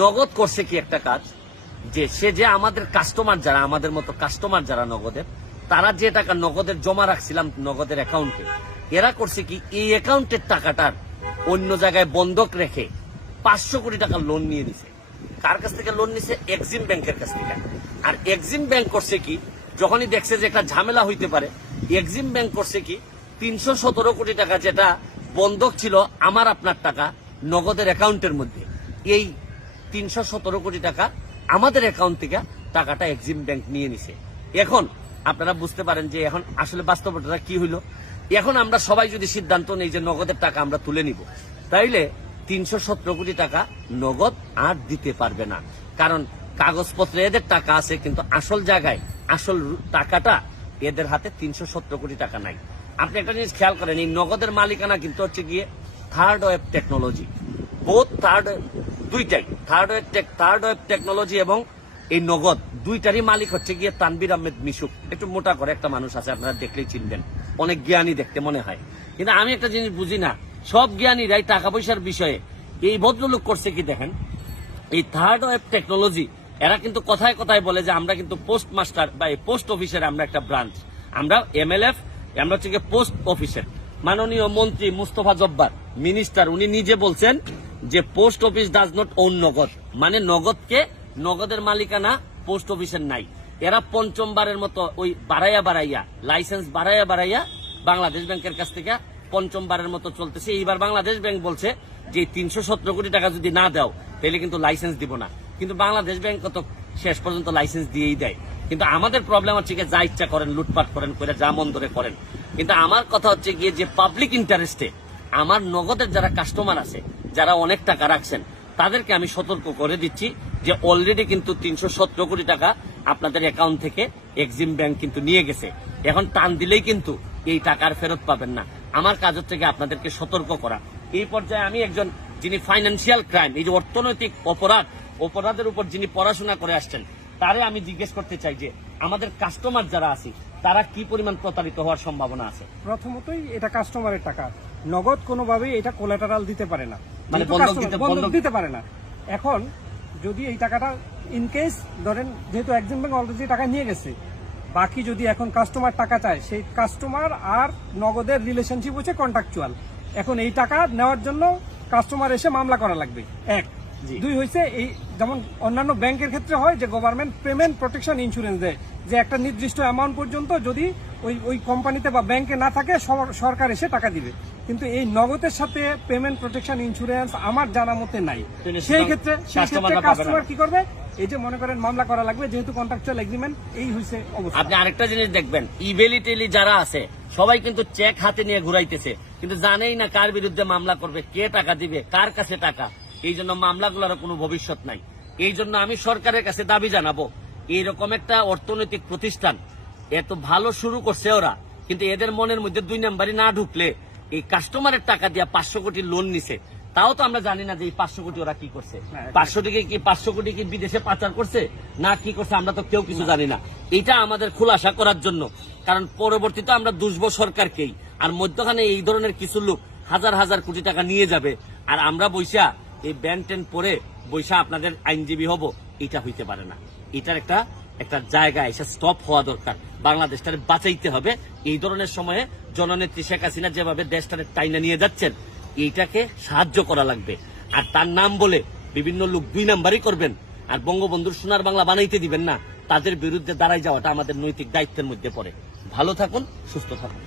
নগদ করছে কি একটা কাজ, যে সে যে আমাদের কাস্টমার যারা, আমাদের মতো কাস্টমার যারা নগদের, তারা যে টাকা নগদের জমা রাখছিলাম নগদের অ্যাকাউন্টে, এরা করছে কি এই অ্যাকাউন্টের টাকাটার অন্য জায়গায় বন্ধক রেখে 500 কোটি টাকা লোন নিয়ে নিছে। কার কাছ থেকে লোন নিছে? এক্সিম ব্যাংকের কাছ থেকে। আর এক্সিম ব্যাংক করছে কি, যখনই দেখছে যে একটা ঝামেলা হইতে পারে, এক্সিম ব্যাংক করছে কি 317 কোটি টাকা যেটা বন্ধক ছিল আমার আপনার টাকা নগদের অ্যাকাউন্টের মধ্যে, এই 317 কোটি টাকা আমাদের অ্যাকাউন্ট থেকে টাকাটা এক্সিম ব্যাংক নিয়ে নিছে। এখন আপনারা বুঝতে পারেন যে এখন আসলে বাস্তবতা কি হইল। এখন আমরা সবাই যদি সিদ্ধান্ত নেই যে নগদের টাকা আমরা তুলে নিব, তাইলে 317 কোটি টাকা নগদ আর দিতে পারবে না। কারণ কাগজপত্রে এদের টাকা আছে, কিন্তু আসল জায়গায় আসল টাকাটা এদের হাতে 317 কোটি টাকা নাই। আপনি একটা জিনিস খেয়াল করেন, এই নগদের মালিকানা কিন্তু হচ্ছে গিয়ে থার্ড ওয়েভ টেকনোলজি, বোথ দুইটাই থার্ড ওয়েভ টেকনোলজি এবং এই নগদ দুইটারই মালিক হচ্ছে গিয়ে তানভীর আহমেদ মিশুক। একটু মোটা করে একটা মানুষ আছে, আপনারা দেখলেই চিনবেন, অনেক জ্ঞানী দেখতে মনে হয়। কিন্তু আমি একটা জিনিস বুঝি না, সব জ্ঞানীরাই টাকা পয়সার বিষয়ে, এই ভদ্রলোক করছে কি দেখেন, এই থার্ড ওয়েভ টেকনোলজি এরা কিন্তু কথায় কথায় বলে যে আমরা কিন্তু পোস্ট মাস্টার বা পোস্ট অফিসের আমরা একটা ব্রাঞ্চ, আমরা MLF, আমরা হচ্ছে গিয়ে পোস্ট অফিসের। মাননীয় মন্ত্রী মুস্তফা জব্বার মিনিস্টার উনি নিজে বলছেন যে post office does not own Nagad, মানে নগদের মালিকানা পোস্ট অফিসের নাই। এরা পঞ্চমবারের মতো ওই বাড়াইয়া লাইসেন্স বাড়াইয়া বাংলাদেশ ব্যাংকের কাছ থেকে পঞ্চমবারের মতো চলতেছে। এইবার বাংলাদেশ ব্যাংক বলছে যে 317 কোটি টাকা যদি না দাও তাহলে কিন্তু লাইসেন্স দিব না। কিন্তু বাংলাদেশ ব্যাংক তো শেষ পর্যন্ত লাইসেন্স দিয়েই দেয়। কিন্তু আমাদের প্রবলেম হচ্ছে গিয়ে যা ইচ্ছা করেন, লুটপাট করেন, করে যা মন ধরে করেন। কিন্তু আমার কথা হচ্ছে গিয়ে যে পাবলিক ইন্টারেস্টে আমার নগদের যারা কাস্টমার আছে, যারা অনেক টাকা রাখছেন, তাদেরকে আমি সতর্ক করে দিচ্ছি যে অলরেডি কিন্তু 317 কোটি টাকা আপনাদের অ্যাকাউন্ট থেকে এক্সিম ব্যাংক কিন্তু নিয়ে গেছে। এখন টান দিলেই কিন্তু এই টাকার ফেরত পাবেন না। আমার কাজ হচ্ছে গিয়ে আপনাদেরকে সতর্ক করা। এই পর্যায়ে আমি একজন যিনি ফাইন্যান্সিয়াল ক্রাইম, এই যে অর্থনৈতিক অপরাধের উপর যিনি পড়াশোনা করে আসছেন, তারে আমি জিজ্ঞেস করতে চাই যে আমাদের কাস্টমার যারা আছে তারা কি পরিমাণ প্রতারিত হওয়ার সম্ভাবনা আছে। প্রথমতই এটা কাস্টমারের টাকা, নগদ কোনোভাবেই এটা কোলাটারাল দিতে পারে না, মানে বন্ধক দিতে পারে না। এখন যদি এই টাকাটা ইনকেস ধরেন, যেহেতু এক্সিম ব্যাংক অলরেডি টাকা নিয়ে গেছে, বাকি যদি এখন কাস্টমার টাকা চায়, সেই কাস্টমার আর নগদের রিলেশনশিপ হচ্ছে কন্ট্রাকচুয়াল। এখন এই টাকা নেওয়ার জন্য কাস্টমার এসে মামলা করা লাগবে, এক। দুই হয়েছে, এই যেমন অন্যান্য ব্যাংকের ক্ষেত্রে হয় যে গভর্নমেন্ট পেমেন্ট প্রোটেকশন ইন্স্যুরেন্স দেয়, যে একটা নির্দিষ্ট অ্যামাউন্ট পর্যন্ত যদি ওই কোম্পানিতে বা ব্যাংকে না থাকে সরকার এসে টাকা দিবে। কিন্তু এই নগদের সাথে পেমেন্ট প্রোটেকশন ইন্স্যুরেন্স আমার জানা মতে নাই। সেই ক্ষেত্রে কাস্টমার কি করবে? এই যে মনে করেন মামলা করা লাগবে, যেহেতু কন্ট্রাকচুয়াল এগ্রিমেন্ট, এই হয়েছে অবস্থা। আপনি আরেকটা জিনিস দেখবেন, ইবেলি টেলি যারা আছে সবাই কিন্তু চেক হাতে নিয়ে ঘুরাইতেছে, কিন্তু জানেই না কার বিরুদ্ধে মামলা করবে, কে টাকা দিবে, কার কাছে টাকা। এই জন্য মামলাগুলোর কোনো ভবিষ্যৎ নাই। এই জন্য আমি সরকারের কাছে দাবি জানাবো, এইরকম একটা অর্থনৈতিক প্রতিষ্ঠান এত ভালো শুরু করছে ওরা, কিন্তু এদের মনের মধ্যে 2 নাম্বারই না ঢুকলে এই কাস্টমারের টাকা দিয়ে 500 কোটি লোন নিছে, তাও তো আমরা জানি না যে এই 500 কোটি ওরা কি করছে। 500 কোটি কি বিদেশে পাচার করছে না কি করছে, আমরা তো কেউ কিছু জানি না। এটা আমাদের খোলাসা করার জন্য, কারণ পরবর্তীতে আমরা দুষবো সরকারকেই, আর মধ্যখানে এই ধরনের কিছু লোক হাজার হাজার কোটি টাকা নিয়ে যাবে, আর আমরা বৈশা এই ব্যান টেন পরে বৈশা আপনাদের আইনজীবী হব, এটা হইতে পারে না। এটার একটা জায়গা এসে স্টপ হওয়া দরকার। বাংলাদেশটারে বাঁচাইতে হবে। এই ধরনের সময়ে জননেত্রী শেখ হাসিনা যেভাবে দেশটারে টাইনা নিয়ে যাচ্ছেন, এইটাকে সাহায্য করা লাগবে। আর তার নাম বলে বিভিন্ন লোক 2 নাম্বারই করবেন আর বঙ্গবন্ধুর সোনার বাংলা বানাইতে দিবেন না, তাদের বিরুদ্ধে দাঁড়াই যাওয়াটা আমাদের নৈতিক দায়িত্বের মধ্যে পড়ে। ভালো থাকুন, সুস্থ থাকুন।